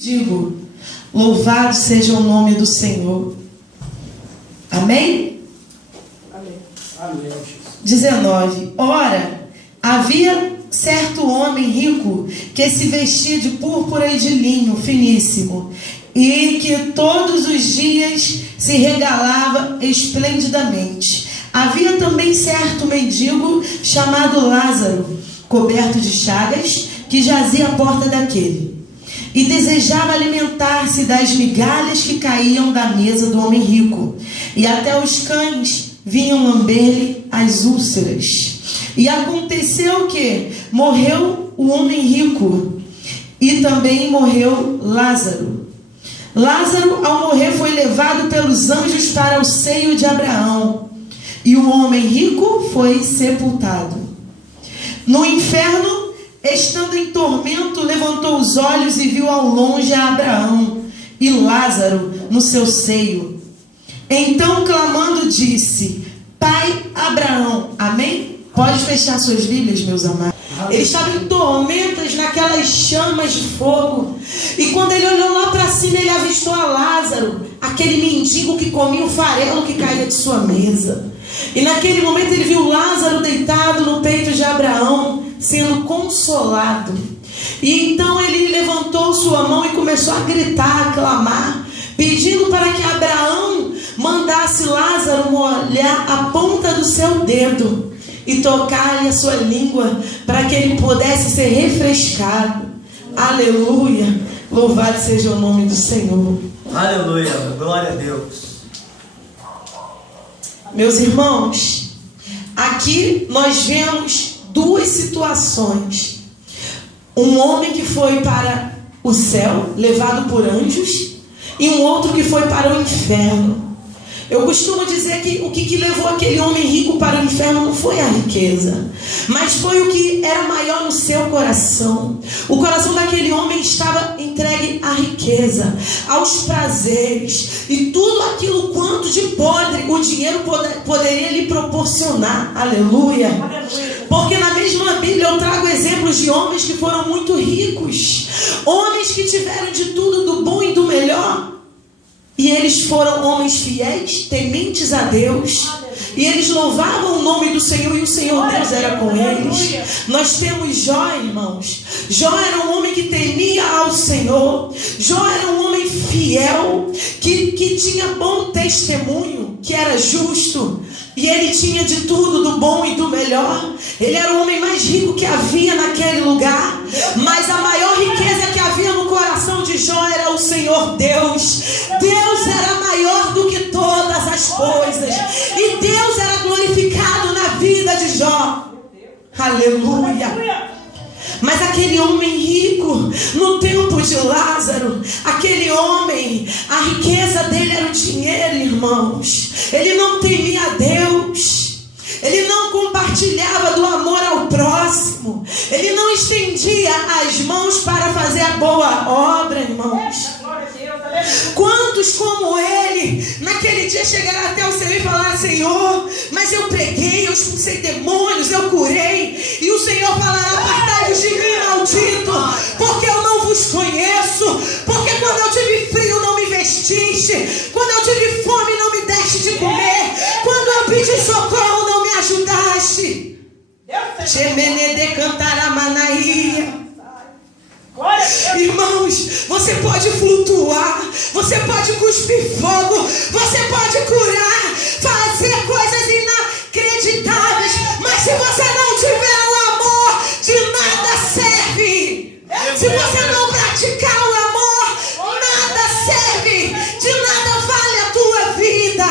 Digo, louvado seja o nome do Senhor. Amém? Amém. Amém. 19. Ora, havia certo homem rico que se vestia de púrpura e de linho finíssimo, e que todos os dias se regalava esplendidamente. Havia também certo mendigo chamado Lázaro, coberto de chagas, que jazia à porta daquele, e desejava alimentar-se das migalhas que caíam da mesa do homem rico, e até os cães vinham lamber-lhe as úlceras. E aconteceu que morreu o homem rico, e também morreu Lázaro. Lázaro, ao morrer, foi levado pelos anjos para o seio de Abraão, e o homem rico foi sepultado. No inferno, estando em tormento, levantou os olhos e viu ao longe a Abraão e Lázaro no seu seio. Então, clamando, disse: Pai Abraão. Amém? Pode fechar suas Bíblias, meus amados. Ele estava em tormentas, naquelas chamas de fogo. E quando ele olhou lá para cima, ele avistou a Lázaro, aquele mendigo que comia o farelo que caía de sua mesa. E naquele momento ele viu Lázaro deitado no peito de Abraão, sendo consolado. E então ele levantou sua mão e começou a gritar, a clamar, pedindo para que Abraão mandasse Lázaro molhar a ponta do seu dedo e tocar-lhe a sua língua, para que ele pudesse ser refrescado. Aleluia! Louvado seja o nome do Senhor. Aleluia! Glória a Deus. Meus irmãos, aqui nós vemos duas situações. Um homem que foi para o céu, levado por anjos, e um outro que foi para o inferno. Eu costumo dizer que o que levou aquele homem rico para o inferno não foi a riqueza, mas foi o que era maior no seu coração. O coração daquele homem estava entregue à riqueza, aos prazeres e tudo aquilo quanto de podre o dinheiro poderia lhe proporcionar. Aleluia! Porque na mesma Bíblia eu trago exemplos de homens que foram muito ricos, homens que tiveram de tudo, do bom e do melhor. E eles foram homens fiéis, tementes a Deus. E eles louvavam o nome do Senhor, e o Senhor Deus era com eles. Nós temos Jó, irmãos. Jó era um homem que temia ao Senhor. Jó era um homem fiel, que tinha bom testemunho, que era justo. E ele tinha de tudo, do bom e do melhor. Ele era o homem mais rico que havia naquele lugar. Mas a maior riqueza que havia no coração de Jó era o Senhor Deus. Deus era maior do que todas as coisas. E Deus era glorificado na vida de Jó. Aleluia! Mas aquele homem rico, no tempo de Lázaro, aquele homem, a riqueza dele era o dinheiro, irmãos. Ele não temia a Deus. Ele não compartilhava do amor ao próximo. Ele não estendia as mãos para fazer a boa obra, irmãos. Quantos como ele, naquele dia chegaram até o Senhor e falaram: Senhor, mas eu preguei, eu expulsei demônios, eu curei. E o Senhor falará: apartai-vos de mim, maldito, porque eu não vos conheço. Porque quando eu tive frio não me vestiste, quando eu tive fome não me deste de comer, quando eu pedi socorro não me ajudaste. Shemenede cantaramanaia. Irmãos, você pode flutuar, você pode cuspir fogo, você pode curar, fazer coisas inacreditáveis, mas se você não tiver o amor, de nada serve. Se você não praticar o amor, nada serve, de nada vale a tua vida.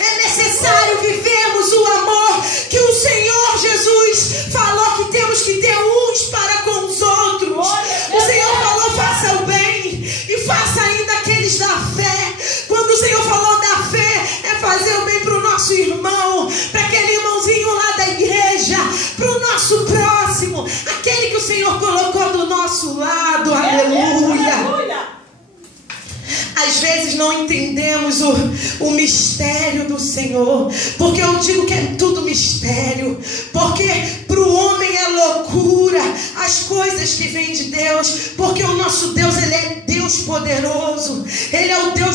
É necessário vivermos o amor que o Senhor Jesus falou que temos que ter uns para com os outros. O Senhor falou: faça o bem e faça ainda aqueles da fé. Quando o Senhor falou da fé, é fazer o bem para o nosso irmão, para aquele irmãozinho lá da igreja, para o nosso próximo, aquele que o Senhor colocou do nosso lado. Aleluia! Às vezes não entendemos o mistério do Senhor, porque eu digo que é tudo mistério, porque para o homem é loucura as coisas que vêm de Deus, porque o nosso Deus, ele é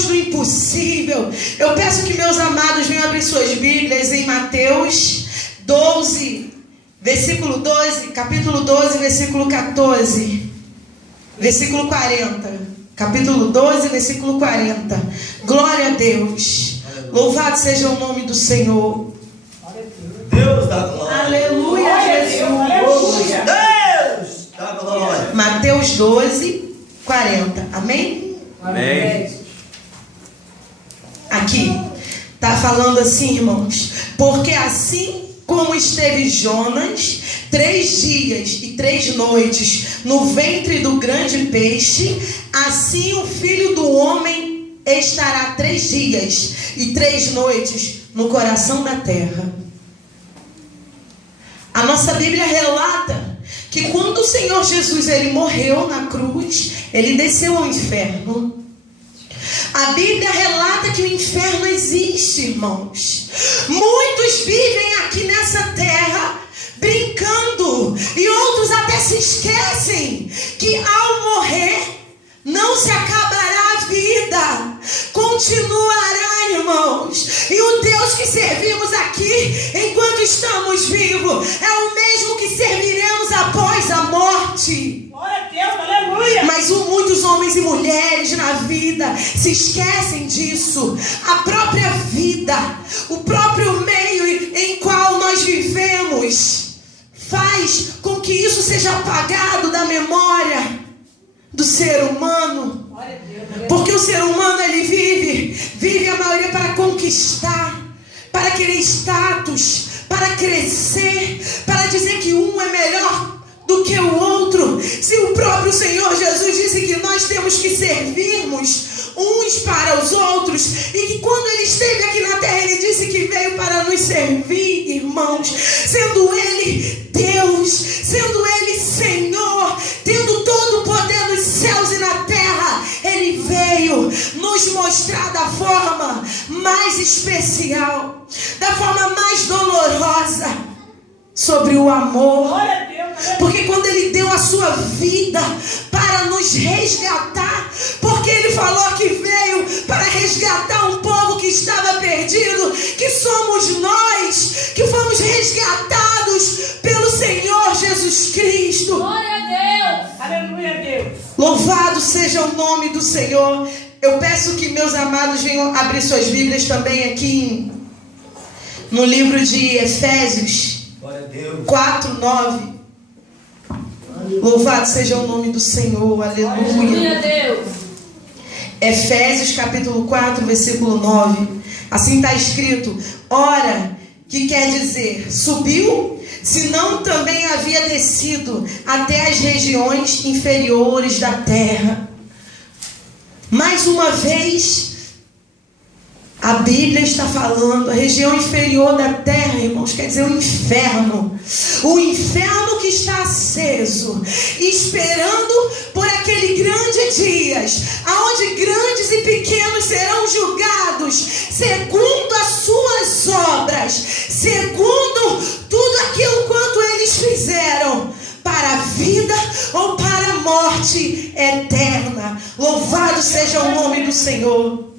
Deus do impossível. Eu peço que meus amados venham abrir suas Bíblias em Mateus 12, versículo 12, capítulo 12, versículo 14, versículo 40. Capítulo 12, versículo 40. Glória a Deus. Louvado seja o nome do Senhor. Deus da glória. Aleluia, Jesus. Deus da glória. Mateus 12, 40. Amém? Amém. Aqui está falando assim, irmãos: porque assim como esteve Jonas 3 dias e 3 noites no ventre do grande peixe, assim o Filho do Homem estará 3 dias e 3 noites no coração da terra. A nossa Bíblia relata que quando o Senhor Jesus ele morreu na cruz, ele desceu ao inferno. A Bíblia relata que o inferno existe, irmãos. Muitos vivem aqui nessa terra brincando, e outros até se esquecem que ao morrer não se acabará a vida, continuará, irmãos. E o Deus que servimos aqui enquanto estamos vivos é o mesmo que serviremos após a morte. Glória a Deus, aleluia. Mas muitos homens e mulheres na vida se esquecem disso. A própria vida, o próprio meio em qual nós vivemos faz com que isso seja apagado da memória do ser humano. Porque o ser humano ele vive a maioria para conquistar, para querer status, para crescer, para dizer que um é melhor do que o outro. Se o próprio Senhor Jesus disse que nós temos que servirmos uns para os outros, e que quando ele esteve aqui na terra ele disse que veio para nos servir, irmãos, sendo ele Deus, sendo ele Senhor, tendo todo o poder nos céus e na terra, ele veio nos mostrar da forma mais especial, da forma mais dolorosa, sobre o amor. Porque quando ele deu a sua vida para nos resgatar, porque ele falou que veio para resgatar um povo que estava perdido, que somos nós, que fomos resgatados pelo Senhor Jesus Cristo. Glória a Deus. Aleluia a Deus. Louvado seja o nome do Senhor. Eu peço que meus amados venham abrir suas Bíblias também aqui no livro de Efésios 4, 9. Louvado seja o nome do Senhor, aleluia. Aleluia a Deus. Efésios capítulo 4, versículo 9. Assim está escrito: ora, que quer dizer, subiu, se não também havia descido até as regiões inferiores da terra. Mais uma vez, a Bíblia está falando, a região inferior da terra, irmãos, quer dizer o inferno. O inferno que está aceso, esperando por aquele grande dia, aonde grandes e pequenos serão julgados, segundo as suas obras, segundo tudo aquilo quanto eles fizeram, para a vida ou para a morte eterna. Louvado seja o nome do Senhor.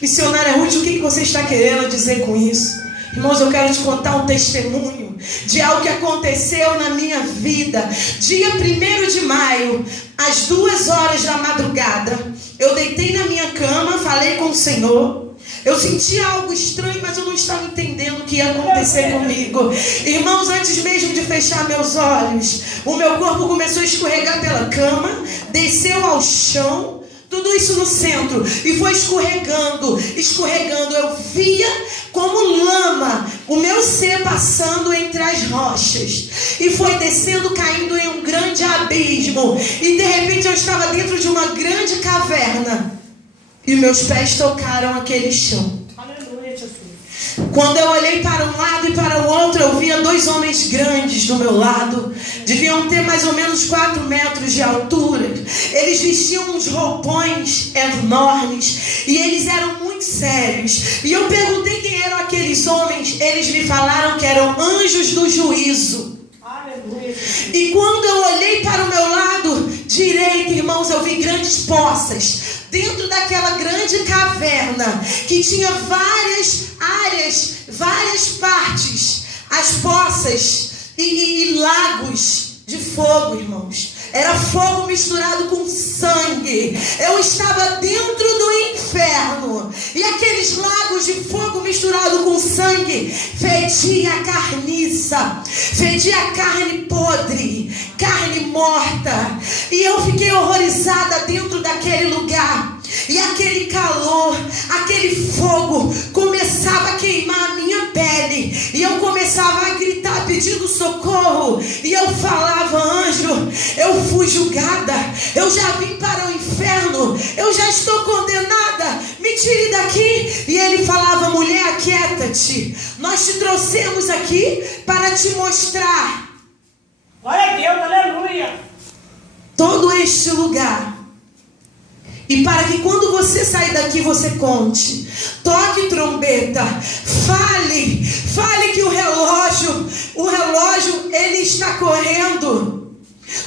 Missionária Ruth, o que você está querendo dizer com isso? Irmãos, eu quero te contar um testemunho de algo que aconteceu na minha vida. Dia 1º de maio, às 2 horas da madrugada, eu deitei na minha cama, falei com o Senhor. Eu senti algo estranho, mas eu não estava entendendo o que ia acontecer comigo. Irmãos, antes mesmo de fechar meus olhos, o meu corpo começou a escorregar pela cama, desceu ao chão. Tudo isso no centro. E foi escorregando. Eu via como lama o meu ser passando entre as rochas. E foi descendo, caindo em um grande abismo. E de repente eu estava dentro de uma grande caverna. E meus pés tocaram aquele chão. Aleluia, Jesus. Quando eu olhei para um lado e para o outro, eu via 2 homens grandes do meu lado. Deviam ter mais ou menos 4 metros de altura. Eles vestiam uns roupões enormes e eles eram muito sérios. E eu perguntei quem eram aqueles homens. Eles me falaram que eram anjos do juízo. Aleluia. E quando eu olhei para o meu lado, direita, irmãos, eu vi grandes poças. Dentro daquela grande caverna, que tinha várias áreas, várias partes, as poças e lagos de fogo, irmãos. Era fogo misturado com sangue. Eu estava dentro do inferno. E aqueles lagos de fogo misturado com sangue fedia a carniça, fedia a carne podre, carne morta. E eu fiquei horrorizada dentro daquele lugar. E aquele calor, aquele fogo começava a queimar a minha pele. E eu começava a gritar pedindo socorro. E eu falava: anjo, eu fui julgada, eu já vim para o inferno, eu já estou condenada, me tire daqui. E ele falava: mulher, aquieta-te, nós te trouxemos aqui para te mostrar, Glória a Deus, aleluia. todo este lugar. E para que quando você sair daqui você conte, toque trombeta, fale que o relógio ele está correndo.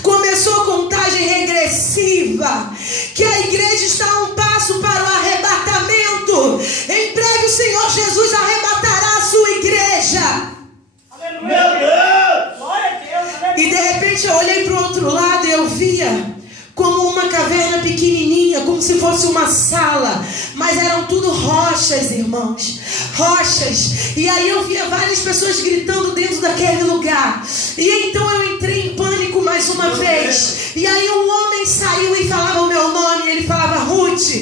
Começou a contagem regressiva, que a igreja está a um passo para o arrebatamento. Em breve o Senhor Jesus arrebatará a sua igreja. Aleluia. Meu Deus! Glória a Deus, aleluia. E de repente eu olhei para o outro lado e eu via como uma caverna pequenininha, como se fosse uma sala, mas eram tudo rochas, irmãos, rochas. E aí eu via várias pessoas gritando dentro daquele lugar. E então eu entrei em pânico mais uma vez. E aí um homem saiu e falava o meu nome. Ele falava: Ruth,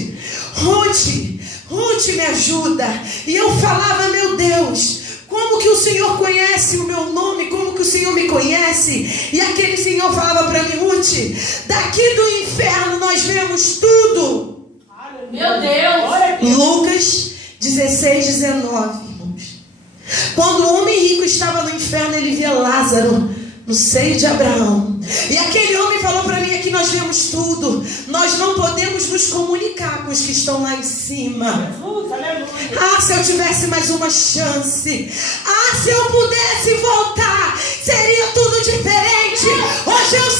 me ajuda. E eu falava: meu Deus, como que o Senhor conhece o meu nome? Como que o Senhor me conhece? E aquele Senhor falava para mim: Ruth, daqui do inferno nós vemos tudo. Meu Deus. Glória a Deus. Lucas 16:19, irmãos. Quando o homem rico estava no inferno, ele via Lázaro no seio de Abraão. E aquele homem falou para mim: aqui nós vemos tudo, nós não podemos nos comunicar com os que estão lá em cima. Jesus, aleluia. Ah, se eu tivesse mais uma chance. Ah, se eu pudesse voltar, seria tudo diferente. Hoje eu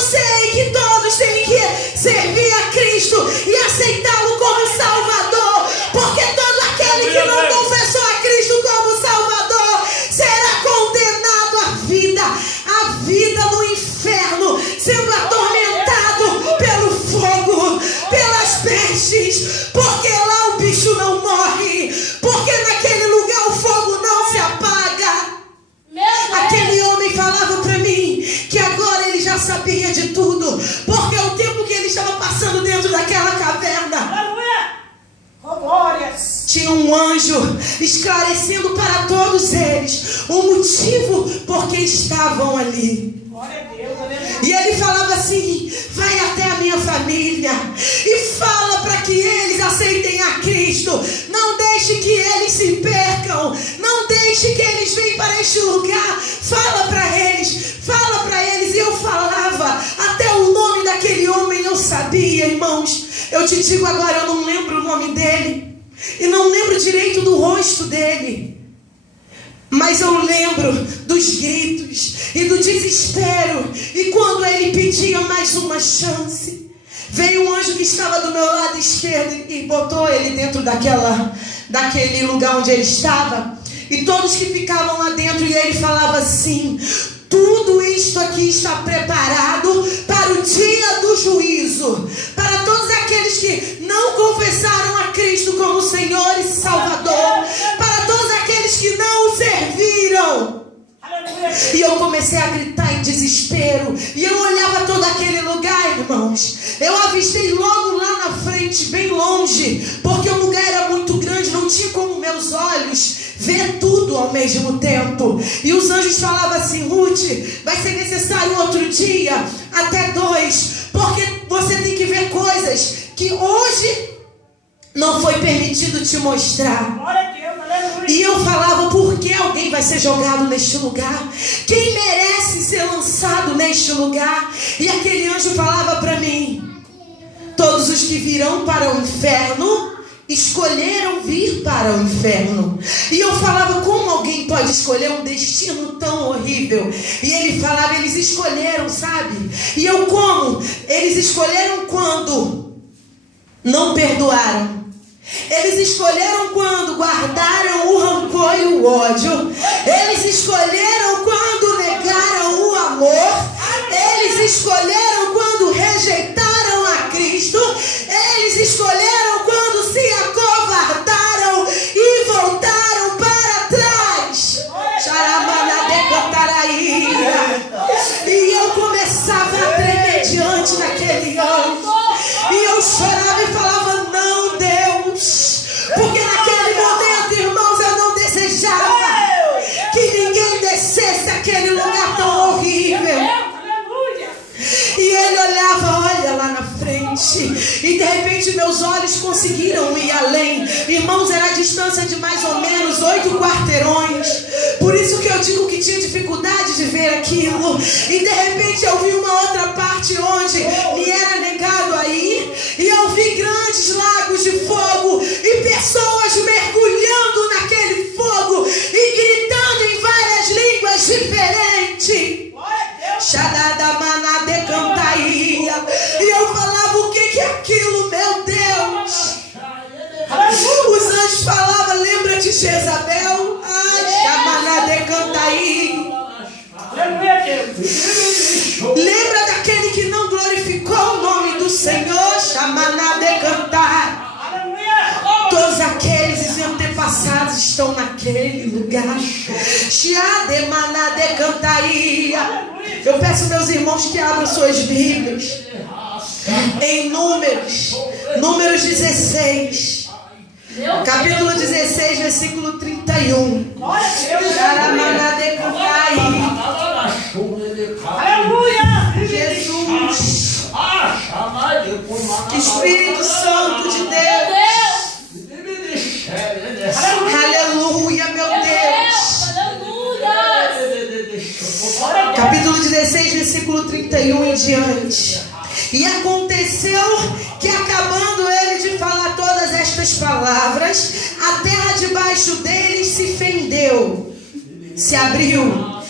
sei que todos têm que servir a Cristo e aceitá-lo como Salvador, porque todo aquele que não confessou a Cristo como Salvador será condenado à vida no inferno, sendo atormentado pelo fogo, pelas pestes, porque lá o bicho não morre, porque naquele lugar o fogo não se apaga. Aquele homem falava para mim que agora ele já sabia de tudo, porque o tempo que ele estava passando dentro daquela caverna, Aleluia. Oh, glórias. tinha um anjo esclarecendo para todos eles o motivo por que estavam ali. Glória a Deus, aleluia. E ele falava assim: vai até a minha família e fala para que eles aceitem a Cristo. Não deixe que eles se percam, não deixe que eles venham para este lugar. Fala para eles. E eu falava, até o nome daquele homem eu sabia, irmãos. Eu te digo agora, eu não lembro o nome dele e não lembro direito do rosto dele, mas eu lembro dos gritos e do desespero. E quando ele pedia mais uma chance, veio um anjo que estava do meu lado esquerdo e botou ele dentro daquele lugar onde ele estava. E todos que ficavam lá dentro, e ele falava assim: tudo isto aqui está preparado para o dia do juízo, para todos aqueles que não confessaram a Cristo como Senhor e Salvador, para todos aqueles que não o serviram. E eu comecei a gritar em desespero. E eu olhava todo aquele lugar, irmãos. Eu avistei logo lá na frente, bem longe, porque o lugar era muito grande, não tinha como meus olhos ver tudo ao mesmo tempo. E os anjos falavam assim: Ruth, vai ser necessário outro dia, até 2, porque você tem que ver coisas que hoje não foi permitido te mostrar. Glória a Deus, aleluia. E eu falava: por que alguém vai ser jogado neste lugar? Quem merece ser lançado neste lugar? E aquele anjo falava para mim: todos os que virão para o inferno escolheram vir para o inferno. E eu falava, como alguém pode escolher um destino tão horrível? E ele falava, eles escolheram, sabe? E eu, como? Eles escolheram quando não perdoaram. Eles escolheram quando guardaram o rancor e o ódio. Eles escolheram quando negaram o amor. Eles escolheram quando rejeitaram a Cristo. Eles escolheram quando se acovardaram e voltaram para trás. E eu começava a tremer diante daquele anjo. E eu chorava e falava, não, Deus. Porque naquele momento, irmãos, eu não desejava que ninguém descesse aquele lugar tão horrível. E ele olhava, olha lá na frente. E de repente meus olhos conseguiram ir além. Irmãos, era a distância de mais ou menos 8 quarteirões. Por isso que eu digo que tinha dificuldade de ver aquilo. E de repente eu vi uma outra parte onde me era negado a ir. E eu vi grandes lagos de fogo. E pessoas mergulhando naquele fogo. E gritando em várias línguas diferentes. E eu falava, o que é aquilo, meu Deus? Os anjos falavam, lembra de Jezabel? Lembra daquele que não glorificou o nome do Senhor? Todos aqueles antepassados estão naquele lugar. Eu peço meus irmãos que abram suas Bíblias em Números 16, capítulo 16, versículo 31. Jesus, Espírito Santo de Deus, aleluia, meu Deus. Capítulo 16, versículo 31 em diante. E aconteceu que, acabando ele de falar todas estas palavras, a terra debaixo deles se fendeu, se abriu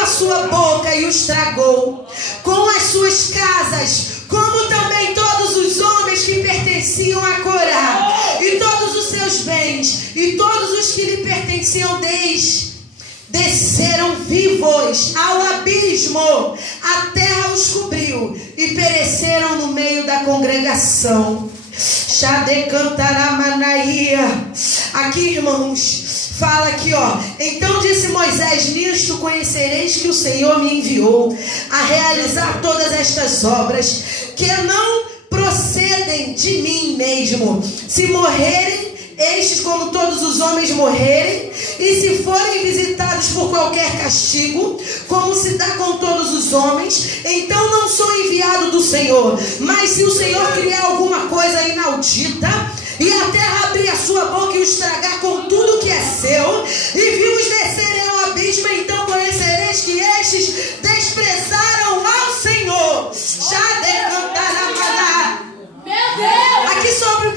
a sua boca e os tragou, com as suas casas, como também todos os homens que pertenciam a Corá, e todos os seus bens, e todos os que lhe pertenciam desceram vivos ao abismo. A terra os cobriu e pereceram no meio da congregação. Aqui, irmãos, fala aqui, ó. Então disse Moisés, nisto conhecereis que o Senhor me enviou a realizar todas estas obras, que não procedem de mim mesmo. Se morrerem estes, como todos os homens morrerem, e se forem visitados por qualquer castigo, como se dá com todos os homens, então não sou enviado do Senhor. Mas se o Senhor criar alguma coisa inaudita, e a terra abrir a sua boca e os tragar com tudo que é seu, e vi-os descerem ao abismo, então conhecereis que estes desprezaram ao Senhor. Meu Deus! Aqui sobre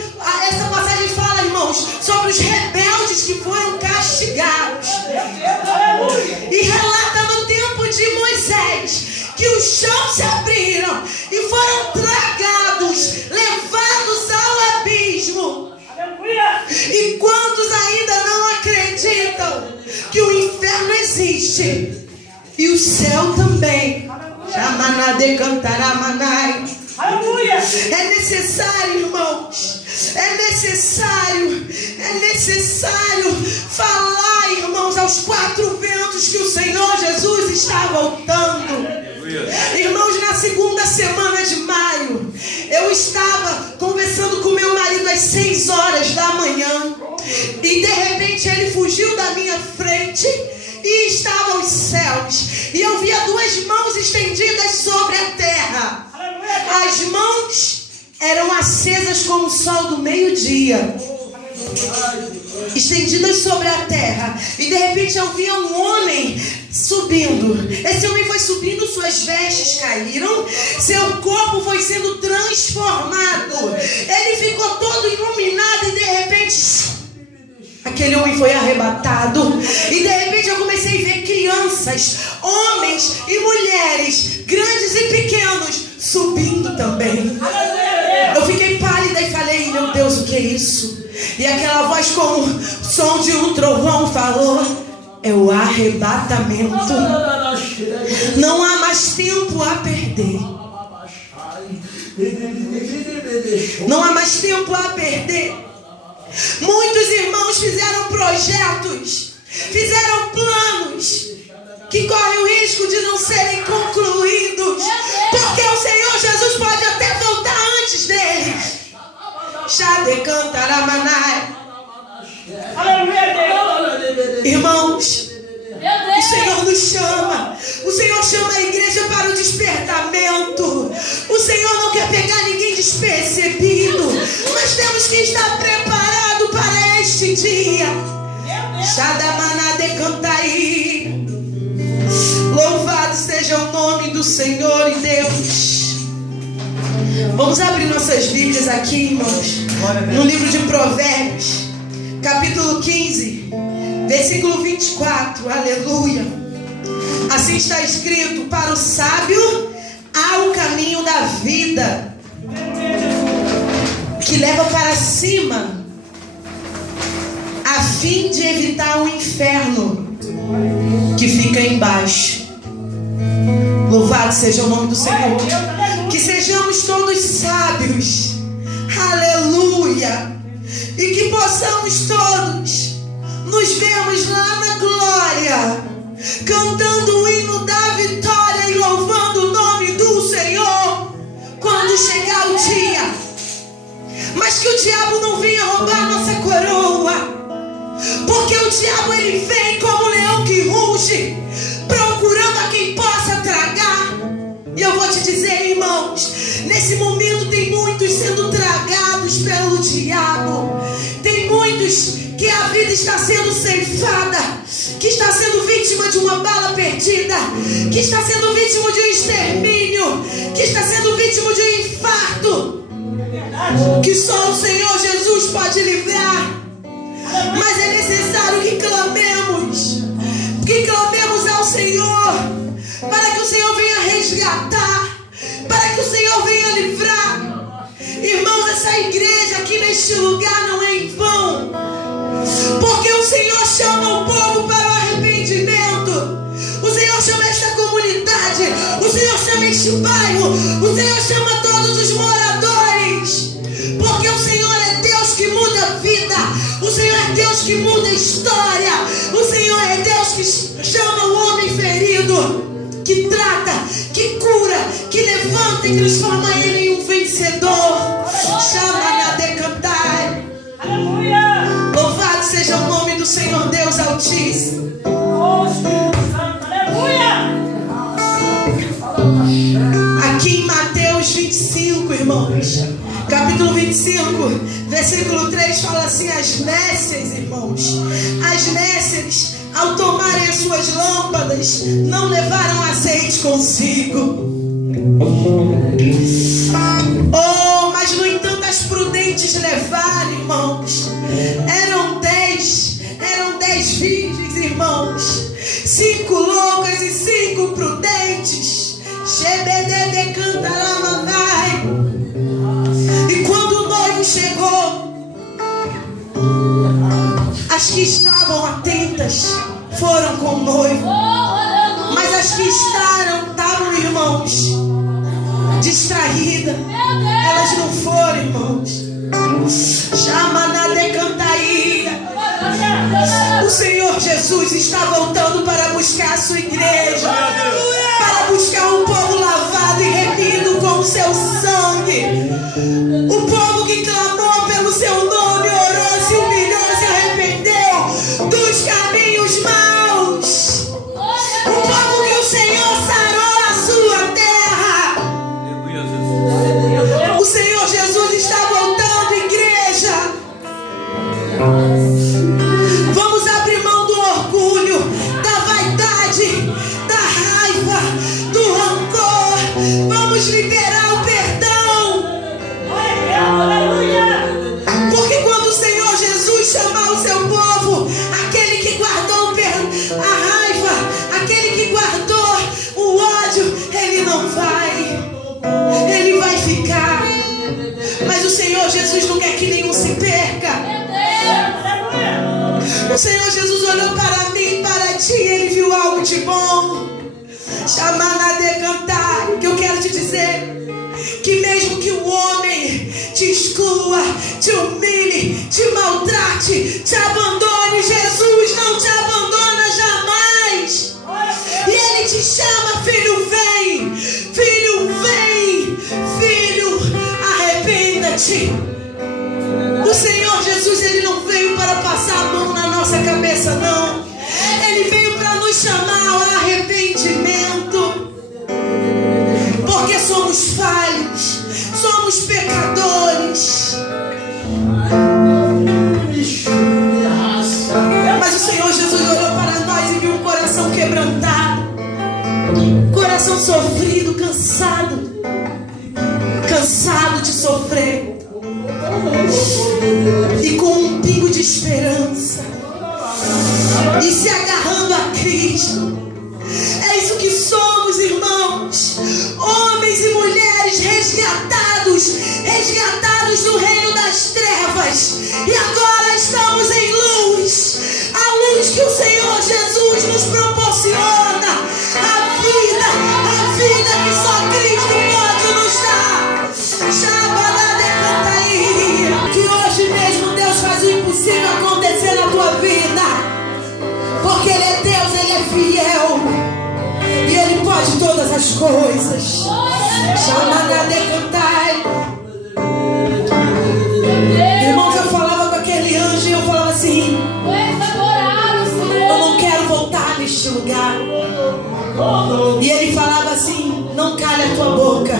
essa passagem fala, irmãos, sobre os rebeldes que foram castigados. E relata no tempo de Moisés que os chãos se abriram e foram tragados, levados ao abismo. E quantos ainda não acreditam que o inferno existe e o céu também? É necessário, irmãos, é necessário falar, irmãos, aos 4 ventos que o Senhor Jesus está voltando. Irmãos, na segunda semana de maio, eu estava conversando com meu marido às 6 horas da manhã, e de repente ele fugiu da minha frente e estava aos céus, e eu via 2 mãos estendidas sobre a terra. As mãos eram acesas como o sol do meio-dia, estendidas sobre a terra. E de repente eu via um homem subindo. Esse homem foi subindo, suas vestes caíram, seu corpo foi sendo transformado. Ele ficou todo iluminado, e de aquele homem foi arrebatado. E de repente eu comecei a ver crianças, homens e mulheres, grandes e pequenos, subindo também. Eu fiquei pálida e falei: meu Deus, o que é isso? E aquela voz com o som de um trovão falou: é o arrebatamento. Não há mais tempo a perder. Não há mais tempo a perder. Muitos irmãos fizeram projetos, fizeram planos que correm o risco de não serem concluídos, porque o Senhor Jesus pode até voltar antes deles. Irmãos, o Senhor nos chama. O Senhor chama a igreja para o despertamento. O Senhor não quer pegar ninguém despercebido. Nós temos que estar preparados para este dia. Louvado seja o nome do Senhor e Deus. Vamos abrir nossas Bíblias aqui, irmãos, no livro de Provérbios, capítulo 15, versículo 24. Aleluia. Assim está escrito: para o sábio há o caminho da vida, que leva para cima, a fim de evitar o inferno que fica embaixo. Louvado seja o nome do Senhor. Que sejamos todos sábios. Aleluia. E que possamos todos nos vermos lá na glória, cantando o hino da vitória e louvando o nome do Senhor quando chegar o dia. Mas que o diabo não venha roubar nossa coroa, porque o diabo ele vem como um leão que ruge, procurando a quem possa tragar. E eu vou te dizer, irmãos, nesse momento tem muitos sendo tragados pelo diabo. Tem muitos que a vida está sendo ceifada, que está sendo vítima de uma bala perdida, que está sendo vítima de um extermínio, que está sendo vítima de um infarto, que só o Senhor Jesus pode livrar. Mas é necessário que clamemos ao Senhor, para que o Senhor venha resgatar, para que o Senhor venha livrar. Irmãos, essa igreja aqui neste lugar não é em vão, porque o Senhor chama o povo para o arrependimento. O Senhor chama esta comunidade, o Senhor chama este bairro, o Senhor chama todos os moradores, porque o Senhor é Deus que muda a vida, o Senhor é Deus que muda a história, o Senhor é Deus que chama o homem ferido, que trata, que cura, que levanta e transforma ele em um vencedor. Chama-na de cantar. Aleluia. Louvado seja o nome do Senhor Deus Altíssimo. Aleluia. Aqui em Mateus 25, irmãos, capítulo 25, versículo 3, fala assim: as nécias, irmãos, as nécias, ao tomarem as suas lâmpadas, não levaram azeite consigo. Oh, mas no entanto as prudentes levaram, irmãos. Eram 10 virgens, irmãos, 5 loucas e 5 prudentes. Shebedede cantaramanai. E quando o noivo chegou, as que estavam atentas foram com o noivo, mas as que estavam, irmãos, distraídas, elas não foram, irmãos. Chama na decantaíra. O Senhor Jesus está voltando para buscar a sua igreja, para buscar um povo lavado e remido com o seu sangue, o povo que clamou pelo seu nome, orou, se humilhou, se arrependeu dos caminhos maus, o povo que o Senhor sarou a sua terra. O Senhor Jesus está voltando, igreja. Vamos abrir mão do orgulho, da vaidade, Senhor Jesus não quer que nenhum se perca. O Senhor Jesus olhou para mim e para ti, Ele viu algo de bom. Chamar de cantar. Que eu quero te dizer que mesmo que o homem te exclua, te humilhe, te maltrate, te abandone, Jesus não te abandona jamais. E Ele te chama, filho, vem, filho, vem, filho, arrependa-te. O Senhor Jesus, Ele não veio para passar a mão na nossa cabeça, não. Ele veio para nos chamar ao arrependimento. Porque somos falhos, somos pecadores. Mas o Senhor Jesus olhou para nós e viu um coração quebrantado, coração sofrido, cansado de sofrer, e com um pingo de esperança, e se agarrando a Cristo. É isso que somos, irmãos, homens e mulheres resgatados do reino das trevas, e agora estamos em luz, a luz que o Senhor Jesus nos proporciona, a vida que só Cristo pode nos dar. Que hoje mesmo Deus faz o impossível acontecer na tua vida, porque Ele é Deus, Ele é fiel, e Ele pode todas as coisas. Irmãos, eu falava com aquele anjo e eu falava assim: eu não quero voltar neste lugar. E ele falava assim: não cale a tua boca,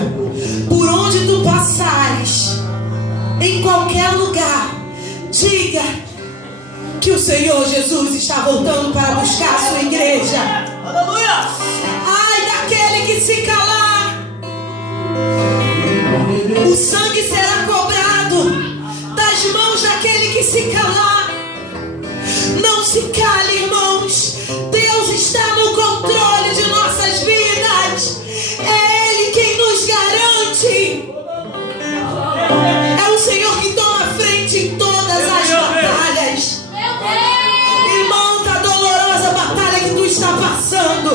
por onde tu passares, em qualquer lugar, diga que o Senhor Jesus está voltando para buscar a sua igreja. Aleluia! Ai daquele que se calar, o sangue será cobrado das mãos daquele que se calar. Não se cale, irmãos. Deus está no controle de nossas vidas. É Ele quem nos garante. É o Senhor que toma frente em todas as batalhas. Irmão, tá dolorosa a batalha que tu está passando.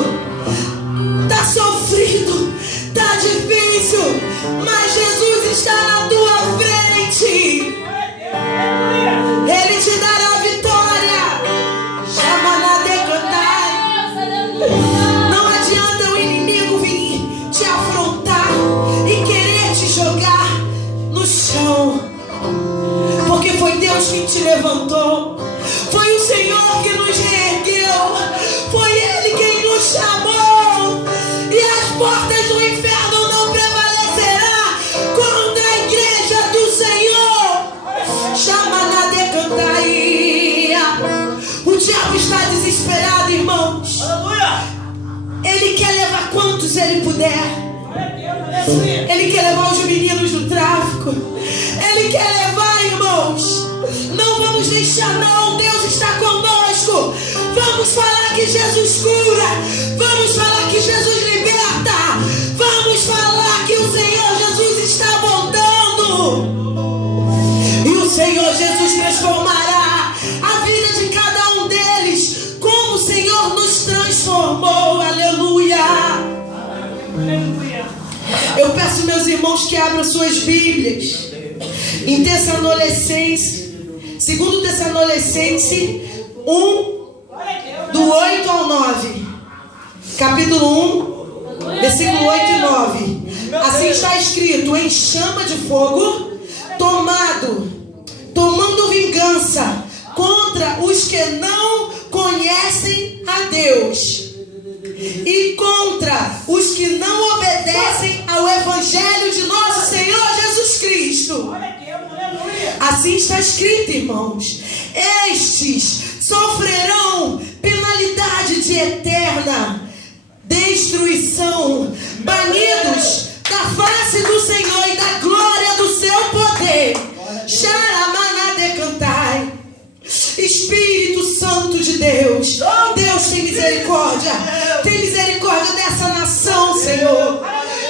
Tá sofrido, tá difícil, mas Jesus está na tua frente. Ele te dará a vitória. Chama-na de cantar. Não adianta o inimigo vir te afrontar e querer te jogar no chão, porque foi Deus quem te levantou, foi o Senhor que nos reergueu, foi Ele quem nos chamou, e as portas do inferno não prevalecerá contra a igreja do Senhor. Chama-na de cantaria. O diabo está desesperado, irmãos. Ele quer levar quantos ele puder. Ele quer levar os meninos do tráfico. Ele quer levar, irmãos. Não vamos deixar, não. Deus está conosco. Vamos falar que Jesus cura. Vamos falar que Jesus liberta. Vamos falar que o Senhor Jesus está voltando. E o Senhor Jesus transformará a vida de cada um deles, como o Senhor nos transformou. Aleluia. Eu peço, meus irmãos, que abram suas Bíblias em Tessalonicenses, 2 Tessalonicenses 1, do 8 ao 9. Capítulo 1, versículo 8 e 9. Assim está escrito: em chama de fogo, tomando vingança contra os que não conhecem a Deus e contra os que não obedecem ao Evangelho de nosso Senhor Jesus Cristo. Assim está escrito, irmãos: estes sofrerão penalidade de eterna destruição, banidos da face do Senhor e da glória do seu poder. Xaramana de cantai. Espírito Santo de Deus, Deus tem misericórdia. Tem misericórdia dessa nação, Senhor.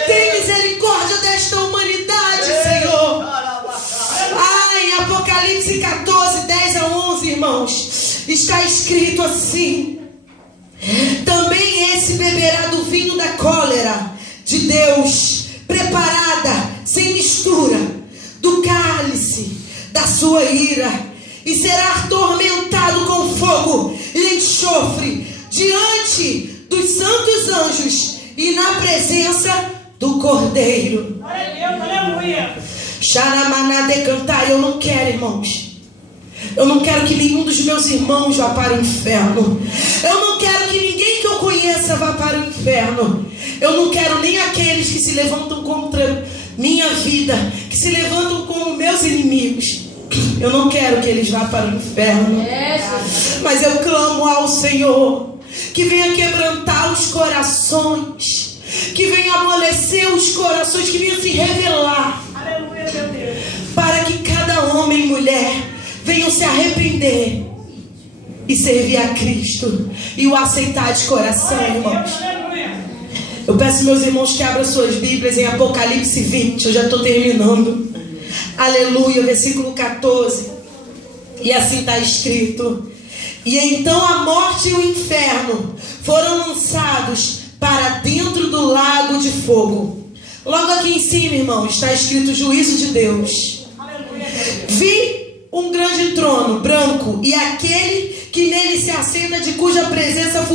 Tem misericórdia desta humanidade, Senhor. está escrito assim: também esse beberá do vinho da cólera de Deus, preparada sem mistura, do cálice da sua ira, e será atormentado com fogo e enxofre diante dos santos anjos e na presença do Cordeiro. Aleluia. Xaramaná de cantar. Eu não quero, irmãos. Eu não quero que nenhum dos meus irmãos vá para o inferno. Eu não quero que ninguém que eu conheça vá para o inferno. Eu não quero nem aqueles que se levantam contra minha vida, que se levantam como meus inimigos. Eu não quero que eles vá para o inferno. Mas eu clamo ao Senhor que venha quebrantar os corações, que venha amolecer os corações, que venha se revelar. Aleluia, meu Deus. Para que cada homem e mulher venham se arrepender e servir a Cristo e o aceitar de coração, irmãos. Eu peço, meus irmãos, que abram suas Bíblias em Apocalipse 20. Eu já estou terminando. Aleluia, versículo 14. E assim está escrito: e então a morte e o inferno foram lançados para dentro do lago de fogo. Logo aqui em cima, irmão, está escrito juízo de Deus. Vi um grande trono branco e aquele que nele se assenta, de cuja presença fugiu